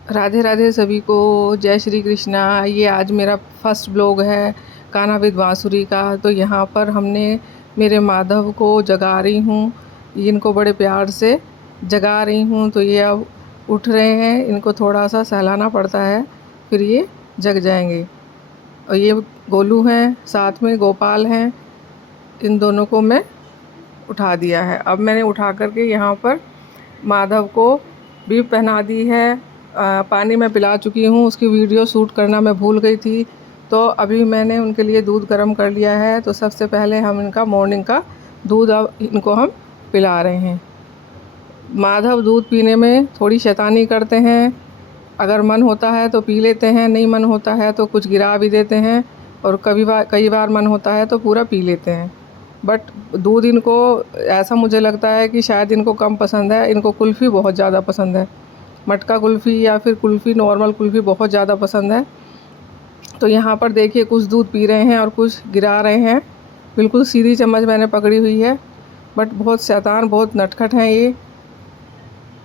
राधे राधे सभी को। जय श्री कृष्णा। ये आज मेरा फर्स्ट ब्लॉग है कान्हा विद बांसुरी का। तो यहाँ पर हमने मेरे माधव को जगा रही हूँ, इनको बड़े प्यार से जगा रही हूँ। तो ये अब उठ रहे हैं, इनको थोड़ा सा सहलाना पड़ता है, फिर ये जग जाएंगे। और ये गोलू हैं, साथ में गोपाल हैं, इन दोनों को मैं उठा दिया है। अब मैंने उठा करके यहाँ पर माधव को भी पहना दी है। पानी में पिला चुकी हूँ, उसकी वीडियो शूट करना मैं भूल गई थी। तो अभी मैंने उनके लिए दूध गर्म कर लिया है। तो सबसे पहले हम इनका मॉर्निंग का दूध अब इनको हम पिला रहे हैं। माधव दूध पीने में थोड़ी शैतानी करते हैं, अगर मन होता है तो पी लेते हैं, नहीं मन होता है तो कुछ गिरा भी देते हैं, और कई बार मन होता है तो पूरा पी लेते हैं। बट दूध इनको ऐसा मुझे लगता है कि शायद इनको कम पसंद है। इनको कुल्फ़ी बहुत ज़्यादा पसंद है, मटका कुल्फ़ी या फिर कुल्फ़ी, नॉर्मल कुल्फ़ी बहुत ज़्यादा पसंद है। तो यहाँ पर देखिए कुछ दूध पी रहे हैं और कुछ गिरा रहे हैं। बिल्कुल सीधी चम्मच मैंने पकड़ी हुई है, बट बहुत शैतान, बहुत नटखट हैं ये।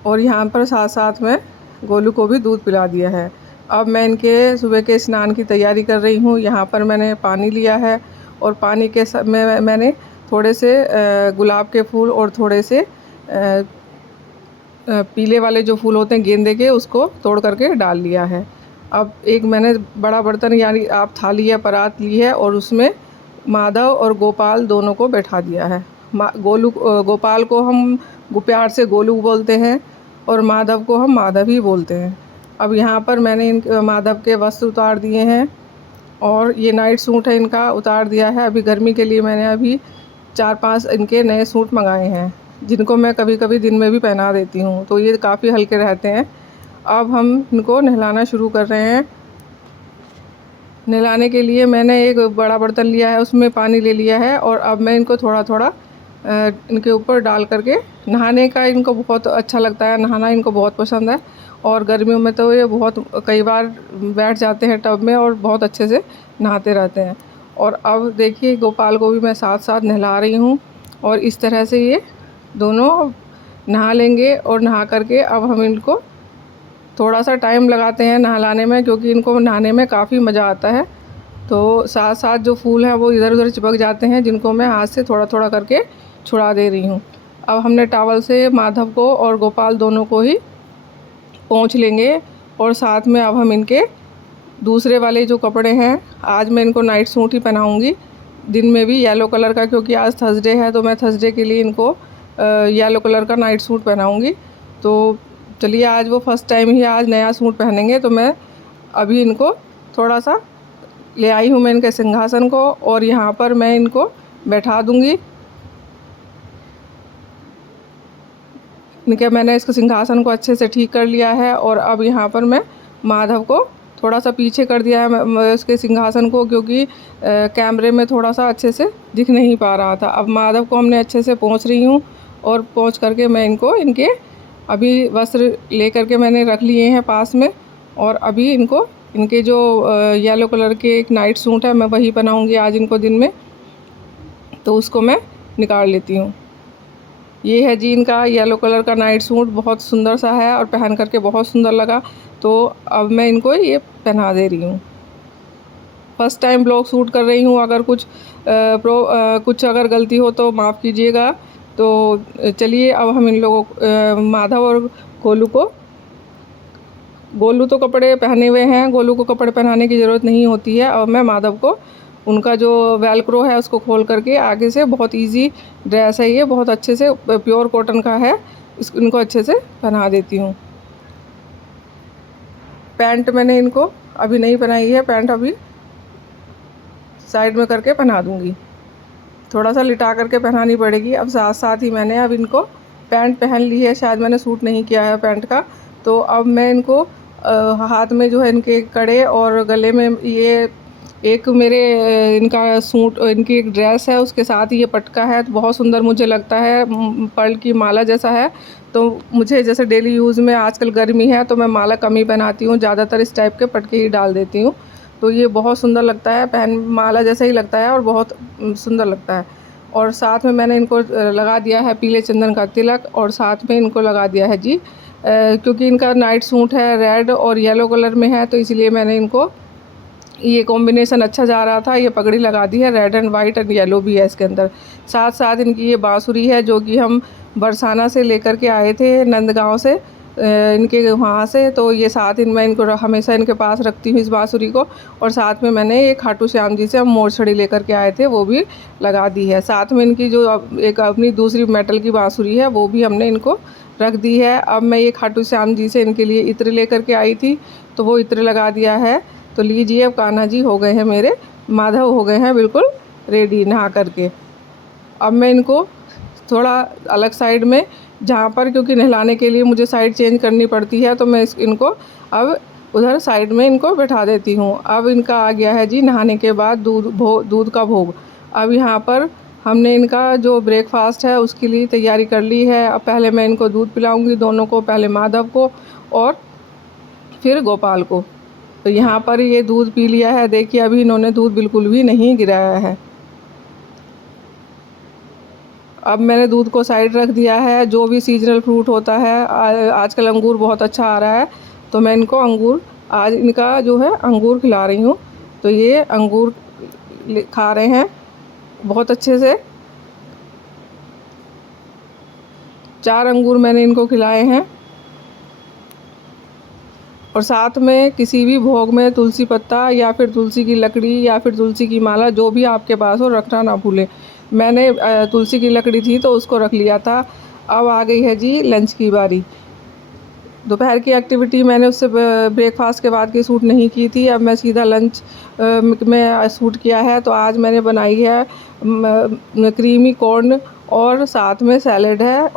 और यहाँ पर साथ साथ में गोलू को भी दूध पिला दिया है। अब मैं इनके सुबह के स्नान की तैयारी कर रही हूँ। यहाँ पर मैंने पानी लिया है, और पानी के में मैंने थोड़े से गुलाब के फूल और थोड़े से पीले वाले जो फूल होते हैं गेंदे के, उसको तोड़ करके डाल लिया है। अब एक मैंने बड़ा बर्तन यानी आप थाली या परात ली है, और उसमें माधव और गोपाल दोनों को बैठा दिया है। गोपाल को हम प्यार से गोलू बोलते हैं, और माधव को हम माधव ही बोलते हैं। अब यहाँ पर मैंने माधव के वस्त्र उतार दिए हैं, और ये नाइट सूट है इनका, उतार दिया है। अभी गर्मी के लिए मैंने अभी 4-5 इनके नए सूट मंगाए हैं, जिनको मैं कभी कभी दिन में भी पहना देती हूँ। तो ये काफ़ी हल्के रहते हैं। अब हम इनको नहलाना शुरू कर रहे हैं। नहलाने के लिए मैंने एक बड़ा बर्तन लिया है, उसमें पानी ले लिया है, और अब मैं इनको थोड़ा थोड़ा इनके ऊपर डाल करके, नहाने का इनको बहुत अच्छा लगता है, नहाना इनको बहुत पसंद है। और गर्मियों में तो ये बहुत कई बार बैठ जाते हैं टब में और बहुत अच्छे से नहाते रहते हैं। और अब देखिए गोपाल को भी मैं साथ साथ नहला रही हूँ, और इस तरह से ये दोनों नहा लेंगे। और नहा करके अब हम इनको थोड़ा सा टाइम लगाते हैं नहलाने में, क्योंकि इनको नहाने में काफ़ी मज़ा आता है। तो साथ साथ जो फूल हैं वो इधर उधर चिपक जाते हैं, जिनको मैं हाथ से थोड़ा थोड़ा करके छुड़ा दे रही हूँ। अब हमने टॉवल से माधव को और गोपाल दोनों को ही पोंछ लेंगे। और साथ में अब हम इनके दूसरे वाले जो कपड़े हैं, आज मैं इनको नाइट सूट ही पहनाऊँगी, दिन में भी येलो कलर का, क्योंकि आज थर्सडे है। तो मैं थर्सडे के लिए इनको येलो कलर का नाइट सूट पहनाऊँगी। तो चलिए, आज वो फर्स्ट टाइम ही आज नया सूट पहनेंगे। तो मैं अभी इनको थोड़ा सा ले आई हूँ मैं इनके सिंहासन को, और यहाँ पर मैं इनको बैठा दूँगी। इनके मैंने इसको सिंहासन को अच्छे से ठीक कर लिया है। और अब यहाँ पर मैं माधव को थोड़ा सा पीछे कर दिया है मैं इसके सिंहासन को, क्योंकि कैमरे में थोड़ा सा अच्छे से दिख नहीं पा रहा था। अब माधव को हमने अच्छे से पोंछ रही हूँ, और पोंछ करके मैं इनको इनके अभी वस्त्र ले करके मैंने रख लिए हैं पास में। और अभी इनको इनके जो येलो कलर के एक नाइट सूट है, मैं वही बनाऊँगी आज इनको दिन में। तो उसको मैं निकाल लेती हूँ। ये है जी इनका येलो कलर का नाइट सूट, बहुत सुंदर सा है और पहन करके बहुत सुंदर लगा। तो अब मैं इनको ये पहना दे रही हूँ। फर्स्ट टाइम ब्लॉग शूट कर रही हूँ, अगर कुछ अगर गलती हो तो माफ़ कीजिएगा। तो चलिए, अब हम इन लोगों माधव और गोलू तो कपड़े पहने हुए हैं, गोलू को कपड़े पहनाने की ज़रूरत नहीं होती है। अब मैं माधव को उनका जो वेलक्रो है उसको खोल करके आगे से, बहुत इजी ड्रेस है ये, बहुत अच्छे से प्योर कॉटन का है, इनको अच्छे से पहना देती हूँ। पैंट मैंने इनको अभी नहीं पहनाई है, पैंट अभी साइड में करके पहना दूँगी, थोड़ा सा लिटा करके पहनानी पड़ेगी। अब साथ साथ ही मैंने अब इनको पैंट पहन ली है, शायद मैंने सूट नहीं किया है पैंट का। तो अब मैं इनको हाथ में जो है इनके कड़े, और गले में ये एक मेरे इनका सूट, इनकी एक ड्रेस है, उसके साथ ये पटका है। तो बहुत सुंदर मुझे लगता है, पर्ल की माला जैसा है। तो मुझे जैसे डेली यूज़ में, आजकल गर्मी है तो मैं माला कम ही पहनाती हूँ, ज़्यादातर इस टाइप के पटके ही डाल देती हूँ। तो ये बहुत सुंदर लगता है, माला जैसा ही लगता है और बहुत सुंदर लगता है। और साथ में मैंने इनको लगा दिया है पीले चंदन का तिलक, और साथ में इनको लगा दिया है जी क्योंकि इनका नाइट सूट है रेड और येलो कलर में है, तो इसलिए मैंने इनको ये कॉम्बिनेशन अच्छा जा रहा था, ये पगड़ी लगा दी है, red and white and yellow भी है इसके अंदर। साथ साथ इनकी ये बांसुरी है जो कि हम बरसाना से लेकर के आए थे, नंदगांव से, इनके वहाँ से। तो ये साथ मैं इनको हमेशा इनके पास रखती हूँ इस बांसुरी को। और साथ में मैंने ये खाटू श्याम जी से हम मोरछड़ी लेकर के आए थे, वो भी लगा दी है। साथ में इनकी जो एक अपनी दूसरी मेटल की बांसुरी है वो भी हमने इनको रख दी है। अब मैं ये खाटू श्याम जी से इनके लिए इत्र लेकर के आई थी, तो वो इत्र लगा दिया है। तो लीजिए, अब कान्हा जी हो गए हैं मेरे, माधव हो गए हैं बिल्कुल रेडी नहा करके। अब मैं इनको थोड़ा अलग साइड में, जहाँ पर क्योंकि नहलाने के लिए मुझे साइड चेंज करनी पड़ती है, तो मैं इनको अब उधर साइड में इनको बैठा देती हूँ। अब इनका आ गया है जी नहाने के बाद दूध का भोग। अब यहाँ पर हमने इनका जो ब्रेकफास्ट है उसके लिए तैयारी कर ली है। अब पहले मैं इनको दूध पिलाऊंगी दोनों को, पहले माधव को और फिर गोपाल को। तो यहाँ पर ये दूध पी लिया है, देखिए अभी इन्होंने दूध बिल्कुल भी नहीं गिराया है। अब मैंने दूध को साइड रख दिया है। जो भी सीजनल फ्रूट होता है, आजकल अंगूर बहुत अच्छा आ रहा है, तो मैं इनको अंगूर, आज इनका जो है अंगूर खिला रही हूँ। तो ये अंगूर खा रहे हैं बहुत अच्छे से। 4 अंगूर मैंने इनको खिलाए हैं। और साथ में किसी भी भोग में तुलसी पत्ता या फिर तुलसी की लकड़ी या फिर तुलसी की माला, जो भी आपके पास हो, रखना ना भूलें। मैंने तुलसी की लकड़ी थी तो उसको रख लिया था। अब आ गई है जी लंच की बारी। दोपहर की एक्टिविटी मैंने उससे ब्रेकफास्ट के बाद की शूट नहीं की थी। अब मैं सीधा लंच में शूट किया है। तो आज मैंने बनाई है क्रीमी कॉर्न और साथ में सैलेड है,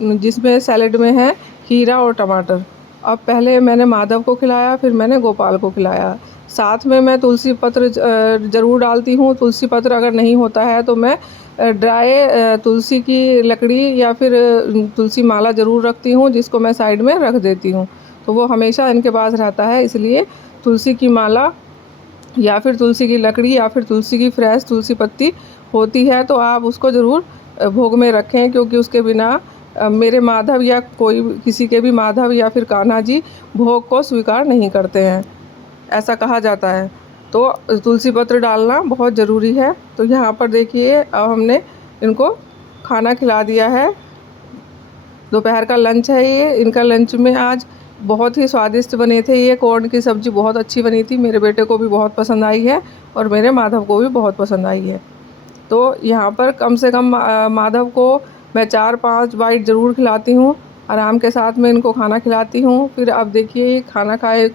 जिसमें सैलेड में है खीरा और टमाटर। अब पहले मैंने माधव को खिलाया, फिर मैंने गोपाल को खिलाया। साथ में मैं तुलसी पत्र ज़रूर डालती हूँ। तुलसी पत्र अगर नहीं होता है तो मैं ड्राई तुलसी की लकड़ी या फिर तुलसी माला ज़रूर रखती हूँ, जिसको मैं साइड में रख देती हूँ। तो वो हमेशा इनके पास रहता है, इसलिए तुलसी की माला या फिर तुलसी की लकड़ी या फिर तुलसी की फ्रेश तुलसी पत्ती होती है तो आप उसको ज़रूर भोग में रखें, क्योंकि उसके बिना मेरे माधव या कोई किसी के भी माधव या फिर कान्हा जी भोग को स्वीकार नहीं करते हैं, ऐसा कहा जाता है। तो तुलसी पत्र डालना बहुत ज़रूरी है। तो यहाँ पर देखिए, अब हमने इनको खाना खिला दिया है। दोपहर का लंच है ये। इनका लंच में आज बहुत ही स्वादिष्ट बने थे। ये कॉर्न की सब्ज़ी बहुत अच्छी बनी थी, मेरे बेटे को भी बहुत पसंद आई है और मेरे माधव को भी बहुत पसंद आई है। तो यहाँ पर कम से कम माधव को मैं 4-5 बाइट ज़रूर खिलाती हूँ, आराम के साथ में इनको खाना खिलाती हूँ। फिर अब देखिए, खाना खाए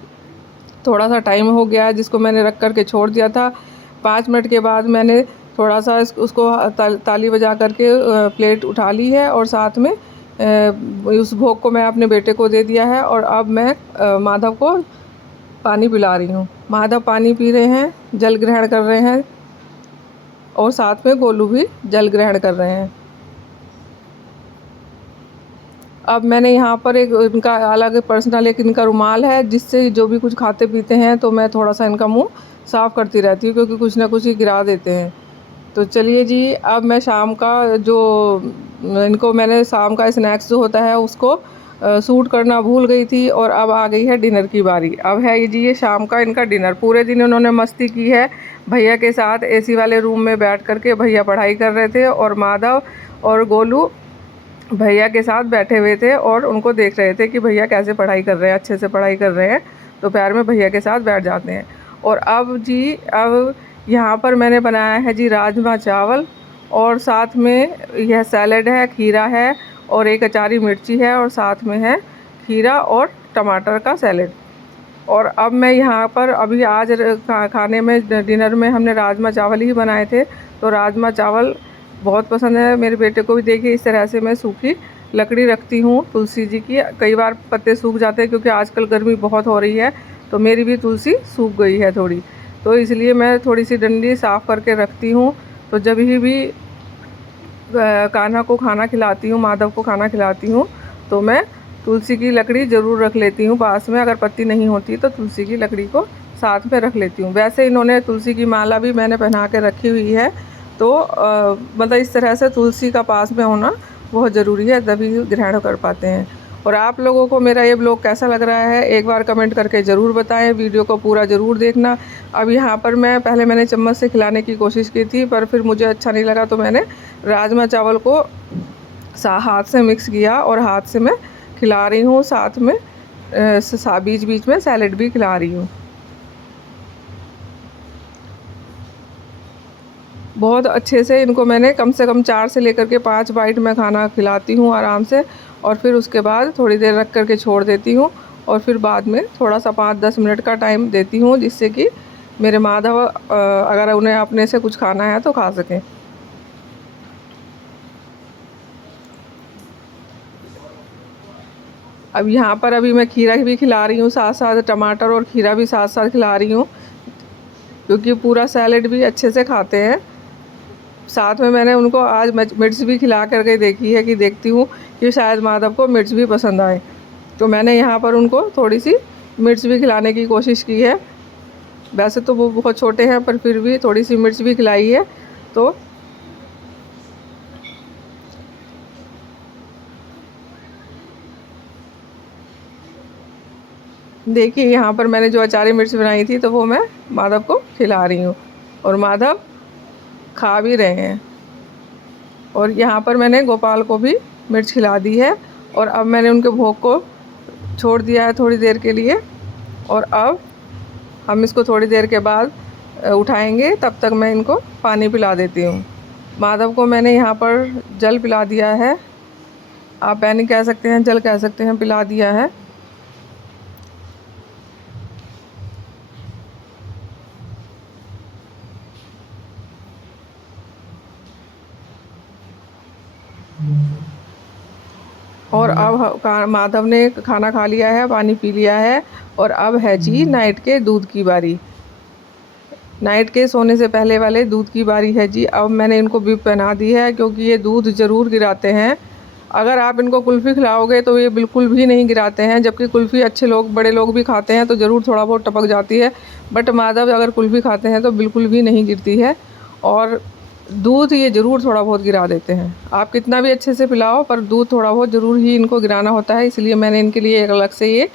थोड़ा सा टाइम हो गया, जिसको मैंने रख कर के छोड़ दिया था। 5 मिनट के बाद मैंने थोड़ा सा उसको ताली बजा करके प्लेट उठा ली है और साथ में उस भोग को मैं अपने बेटे को दे दिया है। और अब मैं माधव को पानी पिला रही हूँ। माधव पानी पी रहे हैं, जल ग्रहण कर रहे हैं, और साथ में गोलू भी जल ग्रहण कर रहे हैं। अब मैंने यहाँ पर एक इनका अलग पर्सनल एक इनका रुमाल है, जिससे जो भी कुछ खाते पीते हैं तो मैं थोड़ा सा इनका मुंह साफ़ करती रहती हूँ, क्योंकि कुछ ना कुछ ही गिरा देते हैं। तो चलिए जी, अब मैं शाम का जो इनको मैंने शाम का स्नैक्स जो होता है उसको सूट करना भूल गई थी, और अब आ गई है डिनर की बारी। अब है जी ये शाम का इनका डिनर। पूरे दिन उन्होंने मस्ती की है भैया के साथ, एसी वाले रूम में बैठ कर के भैया पढ़ाई कर रहे थे, और माधव और गोलू भैया के साथ बैठे हुए थे और उनको देख रहे थे कि भैया कैसे पढ़ाई कर रहे हैं, अच्छे से पढ़ाई कर रहे हैं। दोपहर में भैया के साथ बैठ जाते हैं। और अब यहाँ पर मैंने बनाया है जी राजमा चावल, और साथ में यह सैलेड है, खीरा है और एक अचारी मिर्ची है, और साथ में है खीरा और टमाटर का सैलेड। और अब मैं यहाँ पर अभी आज खाने में डिनर में हमने राजमा चावल ही बनाए थे। तो राजमा चावल बहुत पसंद है मेरे बेटे को भी। देखिए, इस तरह से मैं सूखी लकड़ी रखती हूँ तुलसी जी की। कई बार पत्ते सूख जाते हैं क्योंकि आजकल गर्मी बहुत हो रही है, तो मेरी भी तुलसी सूख गई है थोड़ी, तो इसलिए मैं थोड़ी सी डंडी साफ़ करके रखती हूँ। तो जब भी कान्हा को खाना खिलाती हूँ, माधव को खाना खिलाती हूँ, तो मैं तुलसी की लकड़ी ज़रूर रख लेती हूँ पास में। अगर पत्ती नहीं होती तो तुलसी की लकड़ी को साथ में रख लेती हूँ। वैसे इन्होंने तुलसी की माला भी मैंने पहना के रखी हुई है, तो मतलब इस तरह से तुलसी का पास में होना बहुत ज़रूरी है, तभी ग्रहण कर पाते हैं। और आप लोगों को मेरा ये ब्लॉग कैसा लग रहा है एक बार कमेंट करके ज़रूर बताएं, वीडियो को पूरा ज़रूर देखना। अब यहाँ पर पहले मैंने चम्मच से खिलाने की कोशिश की थी, पर फिर मुझे अच्छा नहीं लगा, तो मैंने राजमा चावल को हाथ से मिक्स किया और हाथ से मैं खिला रही हूँ। साथ में बीच बीच में सैलेड भी खिला रही हूँ। बहुत अच्छे से इनको मैंने कम से कम 4 से लेकर के 5 बाइट में खाना खिलाती हूँ आराम से, और फिर उसके बाद थोड़ी देर रख कर के छोड़ देती हूँ, और फिर बाद में थोड़ा सा 5-10 मिनट का टाइम देती हूँ, जिससे कि मेरे माधव अगर उन्हें अपने से कुछ खाना है तो खा सकें। अब यहाँ पर अभी मैं खीरा भी खिला रही हूँ, साथ साथ टमाटर और खीरा भी साथ साथ खिला रही हूँ, क्योंकि पूरा सैलेड भी अच्छे से खाते हैं। साथ में मैंने उनको आज मिर्च भी खिला करके देखी है, कि देखती हूँ कि शायद माधव को मिर्च भी पसंद आए, तो मैंने यहाँ पर उनको थोड़ी सी मिर्च भी खिलाने की कोशिश की है। वैसे तो वो बहुत छोटे हैं, पर फिर भी थोड़ी सी मिर्च भी खिलाई है। तो देखिए यहाँ पर मैंने जो अचारी मिर्च बनाई थी, तो वो मैं माधव को खिला रही हूँ, और माधव खा भी रहे हैं। और यहाँ पर मैंने गोपाल को भी मिर्च खिला दी है, और अब मैंने उनके भोग को छोड़ दिया है थोड़ी देर के लिए, और अब हम इसको थोड़ी देर के बाद उठाएंगे। तब तक मैं इनको पानी पिला देती हूँ। माधव को मैंने यहाँ पर जल पिला दिया है, आप पानी कह सकते हैं, जल कह सकते हैं, पिला दिया है। और अब माधव ने खाना खा लिया है, पानी पी लिया है, और अब है जी नाइट के दूध की बारी। नाइट के सोने से पहले वाले दूध की बारी है जी। अब मैंने इनको बिब पहना दी है, क्योंकि ये दूध ज़रूर गिराते हैं। अगर आप इनको कुल्फ़ी खिलाओगे तो ये बिल्कुल भी नहीं गिराते हैं, जबकि कुल्फ़ी अच्छे लोग, बड़े लोग भी खाते हैं तो ज़रूर थोड़ा बहुत टपक जाती है, बट माधव अगर कुल्फ़ी खाते हैं तो बिल्कुल भी नहीं गिरती है। और दूध ये ज़रूर थोड़ा बहुत गिरा देते हैं। आप कितना भी अच्छे से पिलाओ, पर दूध थोड़ा बहुत ज़रूर ही इनको गिराना होता है। इसलिए मैंने इनके लिए एक अलग से ये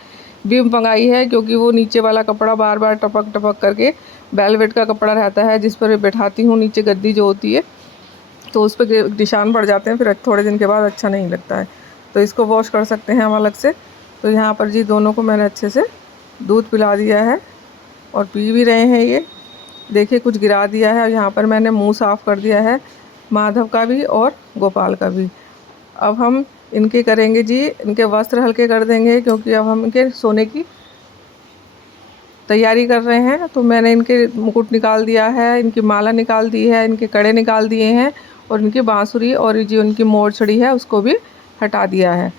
बिब मंगाई है, क्योंकि वो नीचे वाला कपड़ा बार बार टपक टपक करके, वेलवेट का कपड़ा रहता है जिस पर बैठाती हूँ, नीचे गद्दी जो होती है, तो उस पर निशान पड़ जाते हैं, फिर थोड़े दिन के बाद अच्छा नहीं लगता है। तो इसको वॉश कर सकते हैं हम अलग से। तो यहाँ पर जी दोनों को मैंने अच्छे से दूध पिला दिया है, और पी भी रहे हैं ये। देखिए कुछ गिरा दिया है, और यहाँ पर मैंने मुंह साफ़ कर दिया है, माधव का भी और गोपाल का भी। अब हम इनके करेंगे जी, इनके वस्त्र हल्के कर देंगे, क्योंकि अब हम इनके सोने की तैयारी कर रहे हैं। तो मैंने इनके मुकुट निकाल दिया है, इनकी माला निकाल दी है, इनके कड़े निकाल दिए हैं, और इनकी बांसुरी और जो इनकी मोर छड़ी है उसको भी हटा दिया है।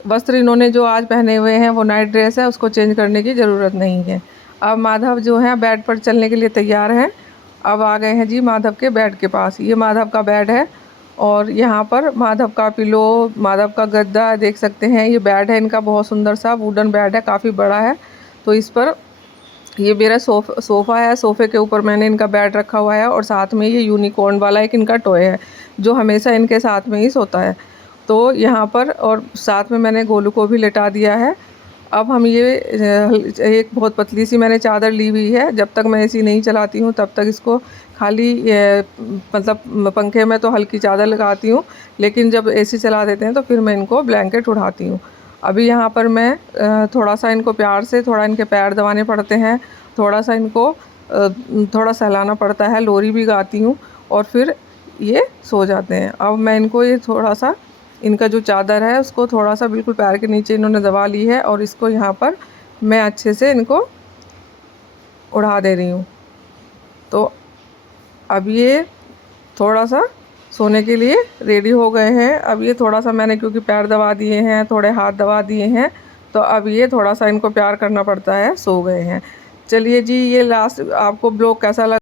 वस्त्र इन्होंने जो आज पहने हुए हैं वो नाइट ड्रेस है, उसको चेंज करने की ज़रूरत नहीं है। अब माधव जो है बेड पर चलने के लिए तैयार हैं। अब आ गए हैं जी माधव के बेड के पास। ये माधव का बेड है, और यहाँ पर माधव का पिलो, माधव का गद्दा देख सकते हैं। ये बेड है इनका, बहुत सुंदर सा वुडन बेड है, काफ़ी बड़ा है। तो इस पर ये मेरा सोफ़ा है, सोफ़े के ऊपर मैंने इनका बेड रखा हुआ है, और साथ में ये यूनिकॉर्न वाला एक इनका टॉय है, जो हमेशा इनके साथ में ही सोता है। तो यहाँ पर और साथ में मैंने गोलू को भी लेटा दिया है। अब हम ये एक बहुत पतली सी मैंने चादर ली हुई है। जब तक मैं एसी नहीं चलाती हूँ तब तक इसको खाली मतलब पंखे में तो हल्की चादर लगाती हूँ, लेकिन जब एसी चला देते हैं तो फिर मैं इनको ब्लैंकेट उड़ाती हूँ। अभी यहाँ पर मैं थोड़ा सा इनको प्यार से, थोड़ा इनके पैर दबाने पड़ते हैं, थोड़ा सा इनको थोड़ा सहलाना पड़ता है, लोरी भी गाती हूँ, और फिर ये सो जाते हैं। अब मैं इनको ये थोड़ा सा, इनका जो चादर है उसको थोड़ा सा बिल्कुल पैर के नीचे इन्होंने दबा ली है, और इसको यहाँ पर मैं अच्छे से इनको उड़ा दे रही हूँ। तो अब ये थोड़ा सा सोने के लिए रेडी हो गए हैं। अब ये थोड़ा सा मैंने, क्योंकि पैर दबा दिए हैं, थोड़े हाथ दबा दिए हैं, तो अब ये थोड़ा सा इनको प्यार करना पड़ता है, सो गए हैं। चलिए जी, ये लास्ट आपको ब्लॉग कैसा लगा?